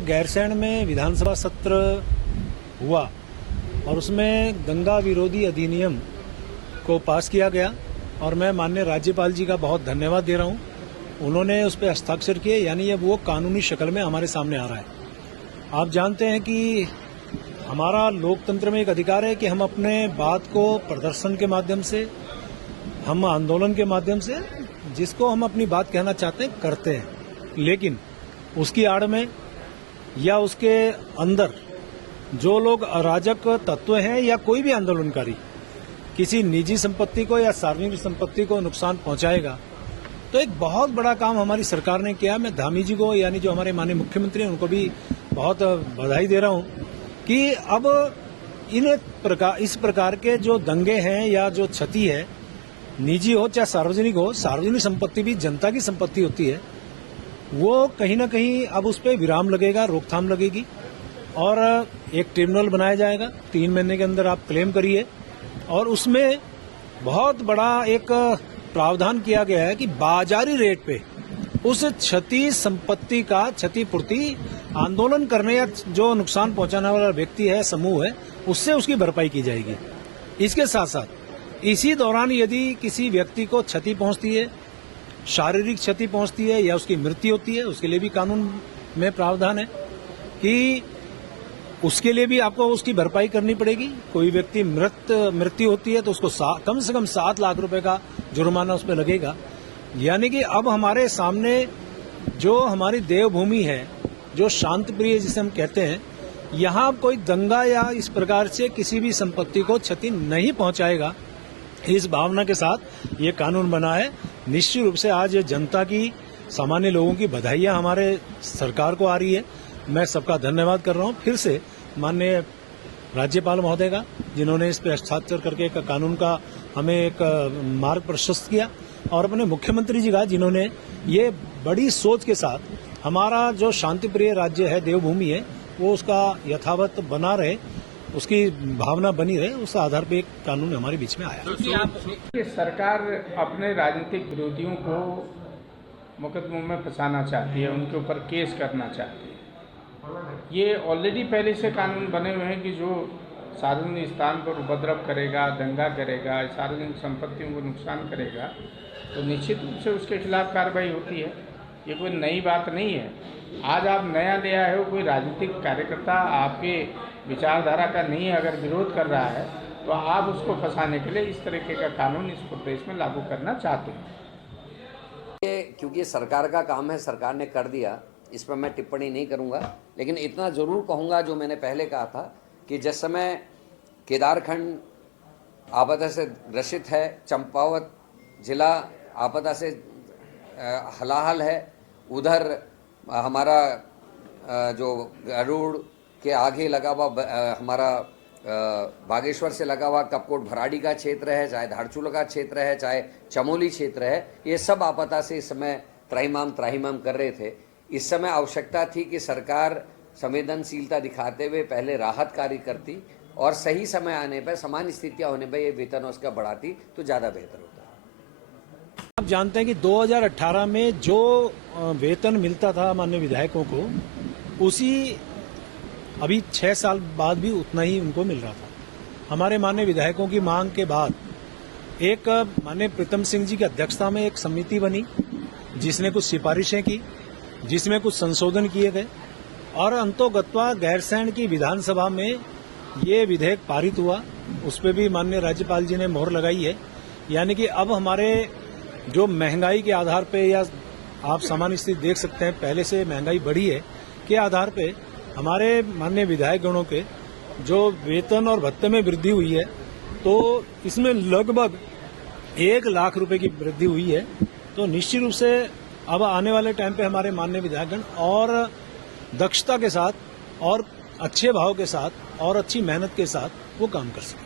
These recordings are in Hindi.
गैरसैंण में विधानसभा सत्र हुआ और उसमें दंगा विरोधी अधिनियम को पास किया गया और मैं माननीय राज्यपाल जी का बहुत धन्यवाद दे रहा हूं। उन्होंने उस पर हस्ताक्षर किए, यानी अब वो कानूनी शक्ल में हमारे सामने आ रहा है। आप जानते हैं कि हमारा लोकतंत्र में एक अधिकार है कि हम अपने बात को प्रदर्शन के माध्यम से, हम आंदोलन के माध्यम से जिसको हम अपनी बात कहना चाहते हैं करते हैं, लेकिन उसकी आड़ में या उसके अंदर जो लोग अराजक तत्व हैं या कोई भी आंदोलनकारी किसी निजी संपत्ति को या सार्वजनिक संपत्ति को नुकसान पहुंचाएगा, तो एक बहुत बड़ा काम हमारी सरकार ने किया। मैं धामी जी को, यानी जो हमारे माननीय मुख्यमंत्री हैं, उनको भी बहुत बधाई दे रहा हूं कि अब इस प्रकार के जो दंगे हैं या जो क्षति है, निजी हो चाहे सार्वजनिक हो, सार्वजनिक संपत्ति भी जनता की संपत्ति होती है, वो कहीं ना कहीं अब उस पर विराम लगेगा, रोकथाम लगेगी और एक ट्रिब्यूनल बनाया जाएगा। 3 महीने के अंदर आप क्लेम करिए और उसमें बहुत बड़ा एक प्रावधान किया गया है कि बाजारी रेट पे उस क्षति संपत्ति का क्षतिपूर्ति आंदोलन करने या जो नुकसान पहुंचाने वाला व्यक्ति है, समूह है, उससे उसकी भरपाई की जाएगी। इसके साथ साथ इसी दौरान यदि किसी व्यक्ति को क्षति पहुंचती है, शारीरिक क्षति पहुंचती है या उसकी मृत्यु होती है, उसके लिए भी कानून में प्रावधान है कि उसके लिए भी आपको उसकी भरपाई करनी पड़ेगी। कोई व्यक्ति मृत्यु होती है तो उसको कम से कम 7 लाख रुपए का जुर्माना उस पर लगेगा। यानी कि अब हमारे सामने जो हमारी देवभूमि है, जो शांति प्रिय जिसे हम कहते हैं, यहाँ कोई दंगा या इस प्रकार से किसी भी संपत्ति को क्षति नहीं पहुंचाएगा, इस भावना के साथ ये कानून बना है। निश्चित रूप से आज जनता की, सामान्य लोगों की बधाइयां हमारे सरकार को आ रही है। मैं सबका धन्यवाद कर रहा हूं फिर से माननीय राज्यपाल महोदय का, जिन्होंने इस पर हस्ताक्षर करके एक कानून का हमें एक मार्ग प्रशस्त किया, और अपने मुख्यमंत्री जी का, जिन्होंने ये बड़ी सोच के साथ हमारा जो शांतिप्रिय राज्य है, देवभूमि है, वो उसका यथावत बना रहे, उसकी भावना बनी रहे, उस आधार पे एक कानून हमारे बीच में आया। सरकार अपने राजनीतिक विरोधियों को मुकदमों में फंसाना चाहती है, उनके ऊपर केस करना चाहती है। ये ऑलरेडी पहले से कानून बने हुए हैं कि जो सार्वजनिक स्थान पर उपद्रव करेगा, दंगा करेगा, सार्वजनिक संपत्तियों को नुकसान करेगा, तो निश्चित रूप से उसके खिलाफ कार्रवाई होती है। ये कोई नई बात नहीं है। आज आप नया ले आए हो, कोई राजनीतिक कार्यकर्ता आपके विचारधारा का नहीं है, अगर विरोध कर रहा है तो आप उसको फंसाने के लिए इस तरीके का कानून इस प्रदेश में लागू करना चाहते हैं। क्योंकि सरकार का काम है, सरकार ने कर दिया, इस पर मैं टिप्पणी नहीं करूंगा, लेकिन इतना जरूर कहूंगा जो मैंने पहले कहा था कि जिस समय केदारखंड आपदा से ग्रसित है, चंपावत जिला आपदा से हलाहल है, उधर हमारा जो गरुड़ के आगे लगा हुआ हमारा बागेश्वर से लगा हुआ कपकोट भराड़ी का क्षेत्र है, चाहे धारचूला का क्षेत्र है, चाहे चमोली क्षेत्र है, ये सब आपदा से इस समय त्राहिमाम कर रहे थे। इस समय आवश्यकता थी कि सरकार संवेदनशीलता दिखाते हुए पहले राहत कार्य करती और सही समय आने पर, सामान्य स्थितियां होने पर ये वेतन उसका बढ़ाती तो ज़्यादा बेहतर होता। आप जानते हैं कि 2018 में जो वेतन मिलता था माननीय विधायकों को, उसी अभी 6 साल बाद भी उतना ही उनको मिल रहा था। हमारे माननीय विधायकों की मांग के बाद एक माननीय प्रीतम सिंह जी की अध्यक्षता में एक समिति बनी, जिसने कुछ सिफारिशें की, जिसमें कुछ संशोधन किए गए और अंतोगत्वा गैरसैंण की विधानसभा में ये विधेयक पारित हुआ। उस पर भी माननीय राज्यपाल जी ने मोहर लगाई है। यानी कि अब हमारे जो महंगाई के आधार पे, या आप सामान्य स्थिति देख सकते हैं, पहले से महंगाई बढ़ी है, के आधार पे हमारे माननीय विधायक गणों के जो वेतन और भत्ते में वृद्धि हुई है, तो इसमें लगभग 1 लाख रुपए की वृद्धि हुई है। तो निश्चित रूप से अब आने वाले टाइम पे हमारे माननीय विधायकगण और दक्षता के साथ और अच्छे भाव के साथ और अच्छी मेहनत के साथ वो काम कर सकें।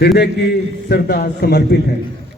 हृदय की श्रद्धा समर्पित है।